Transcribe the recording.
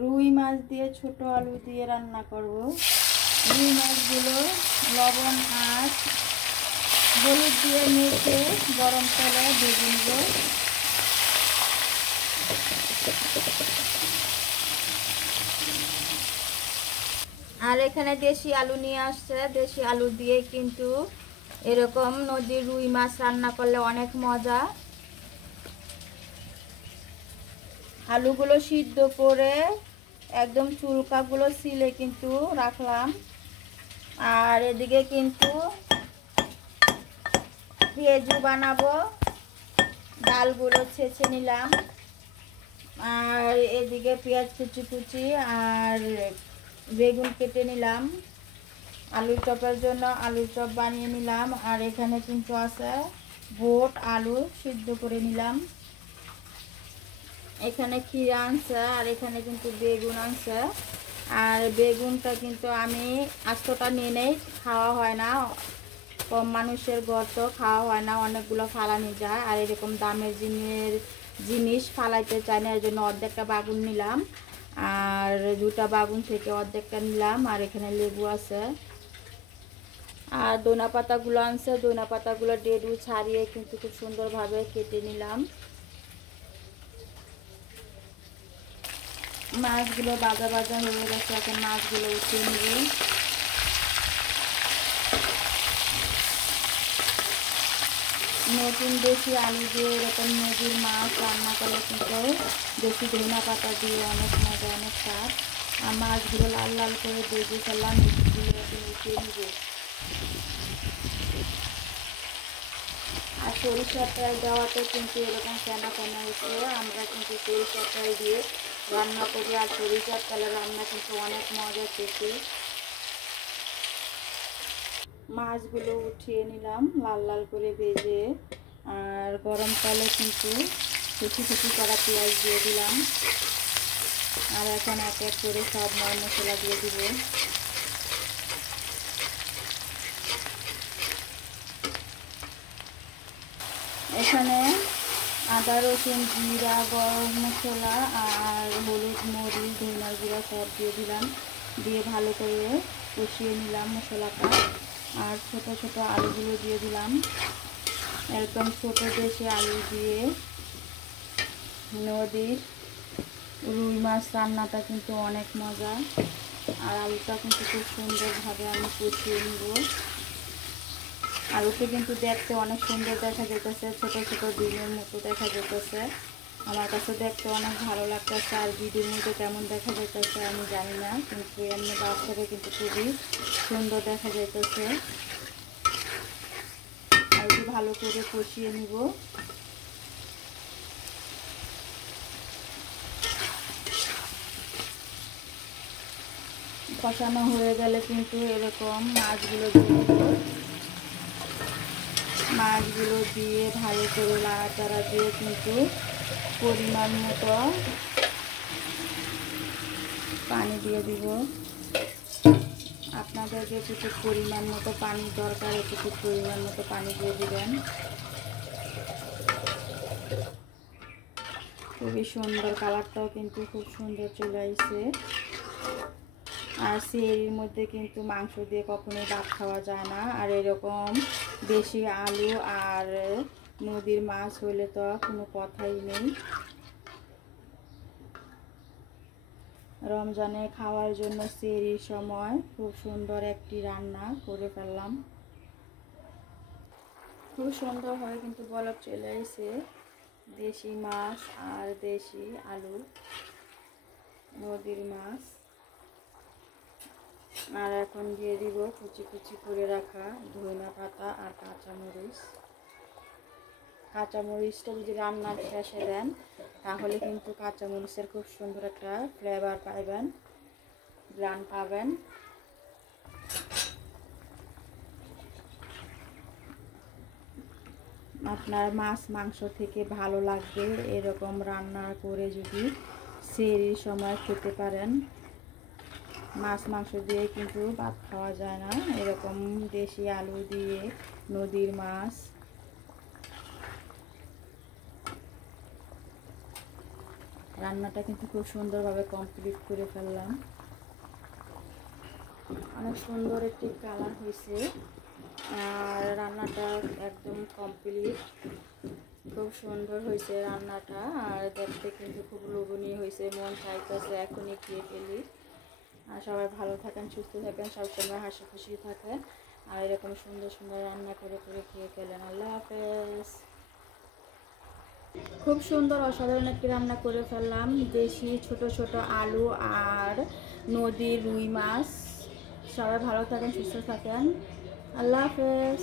রুই মাছ দিয়ে ছোট আলু দিয়ে রান্না করব। রুই মাছগুলো লবণ আর হলুদ দিয়ে মেখে গরম তেলে ভেজে নেব। আর এখানে দেশি আলু নিয়ে আসছে, দেশি আলু দিয়ে কিন্তু এরকম নদীর রুই মাছ রান্না করলে অনেক মজা। আলুগুলো সিদ্ধ করে একদম চুলকাগুলো ছিলে কিন্তু রাখলাম। আর এদিকে কিন্তু পেঁয়াজু বানাবো, ডালগুলো ছেঁচে নিলাম। আর এদিকে পেঁয়াজ কুচি কুচি আর বেগুন কেটে নিলাম। আলুর চপের জন্য আলুর চপ বানিয়ে নিলাম। আর এখানে কিন্তু আছে বুট আলু সিদ্ধ করে নিলাম। এখানে ক্ষীরা আনছে আর এখানে কিন্তু বেগুন আনছে। আর বেগুনটা কিন্তু আমি আস্তটা নিয়ে নেই, খাওয়া হয় না, কম মানুষের ঘর তো খাওয়া হয় না, অনেকগুলো ফালানি যায়। আর এরকম দামের জিনিস ফালাইতে চাই না, এর জন্য অর্ধেকটা বাগুন নিলাম। আর দুটা বাগুন থেকে অর্ধেকটা নিলাম। আর এখানে লেবু আছে। আর দইনা পাতাগুলো আনছে, দইনা পাতাগুলো ডেডু ছাড়িয়ে কিন্তু খুব সুন্দরভাবে কেটে নিলাম। মাছগুলো ভাজা ভাজা হয়ে গেছে, এখন মাছগুলো উঠিয়ে নেব। নতুন দেশি আলু দিয়ে এরকম নদীর মাছ রান্না করলে কিন্তু দেশি ধনিয়া পাতা দিয়ে অনেক মজা, অনেক স্বাদ। আর মাছগুলো লাল লাল করে ভেজে ফেললাম, মিষ্টিগুলো উঠিয়ে নেব। আর সরিষার তেল দেওয়াতে কিন্তু এরকম ফেনা ফেনা হচ্ছে। আমরা কিন্তু সরিষার তেল দিয়ে রান্না করি, আর সরিষার তেলের রান্না কিন্তু অনেক মজা খেতে। মাছগুলো উঠিয়ে নিলাম লাল লাল করে ভেজে। আর গরম তেলে কিন্তু কুচি কুচি করা পেঁয়াজ দিয়ে দিলাম। আর এখন এক এক করে সব মশলা দিয়ে দিব। এখানে আদা রসুন জিরা গরম মশলা আর হলুদ মরিচ ধনিয়া জিরা সব দিয়ে দিলাম। দিয়ে ভালো করে কষিয়ে নিলাম মশলাটা। আর ছোট ছোট আলুগুলো দিয়ে দিলাম। একদম ছোট দেশি আলু দিয়ে নদীর রুই মাছ রান্নাটা কিন্তু অনেক মজা। আর আলুটা কিন্তু খুব সুন্দরভাবে আমি কষিয়ে নিব। আলুটা কিন্তু দেখতে অনেক সুন্দর দেখা যেতেছে, ছোট ছোট ডিমের মতো দেখা যেতেছে। আমার কাছে দেখতে অনেক ভালো লাগতেছে। আর ভিডিওর মধ্যে কেমন দেখা যেতেছে আমি জানি না, কিন্তু এমনি বাস্তবে কিন্তু খুবই সুন্দর দেখা যেতেছে। আর একটু ভালো করে কষিয়ে নিব। কষানো হয়ে গেলে কিন্তু এরকম মাছগুলো দিয়ে দেব। মাছগুলো দিয়ে ভালো করে নাড়াচাড়া দিয়ে কিন্তু পরিমাণ মতো পানি দিয়ে দিব। আপনাদের যেটুকু পরিমাণ মতো পানি দরকার এটুকু পরিমাণ মতো পানি দিয়ে দিবেন। খুবই সুন্দর, কালারটাও কিন্তু খুব সুন্দর চলে আসছে। আর সেরির মধ্যে কিন্তু মাংস দিয়ে কখনোই ভাত খাওয়া যায় না। আর এরকম দেশি আলু আর নদীর মাছ হইলে তো কোনো কথাই নেই। রমজানে খাওয়ার জন্য সেরির সময় খুব সুন্দর একটি রান্না করে ফেললাম। খুব সুন্দর হয়ে কিন্তু বলক চলে আসছে। দেশি মাছ আর দেশি আলু, নদীর মাছ। আর এখন দিয়ে দিব কুচি কুচি করে রাখা ধনিয়া পাতা আর কাঁচামরিচ। কাঁচামরিচটা যদি রান্নার শেষে দেন তাহলে কিন্তু কাঁচামরিচের খুব সুন্দর একটা ফ্লেভার পাবেন, গ্রান পাবেন। আপনার মাছ মাংস থেকে ভালো লাগবে এরকম রান্না করে যদি সেহরির সময় খেতে পারেন। মাছ মাংস দিয়ে কিন্তু ভাত খাওয়া যায় না, এরকম দেশি আলু দিয়ে নদীর মাছ। রান্নাটা কিন্তু খুব সুন্দরভাবে কমপ্লিট করে ফেললাম। অনেক সুন্দর একটি কালার হয়েছে আর রান্নাটা একদম কমপ্লিট। খুব সুন্দর হয়েছে রান্নাটা আর দেখতে কিন্তু খুব লোভনীয় হয়েছে, মন চাইতেছে এখনই খেয়ে ফেলি। আর সবাই ভালো থাকেন, সুস্থ থাকেন, সবসময় হাসি খুশি থাকেন আর এরকম সুন্দর সুন্দর রান্না করে করে খেয়ে ফেলেন। আল্লাহ হাফেজ। খুব সুন্দর অসাধারণ একটি রান্না করে ফেললাম, দেশি ছোট ছোট আলু আর নদীর রুই মাছ। সবাই ভালো থাকেন, সুস্থ থাকেন। আল্লাহ হাফেজ।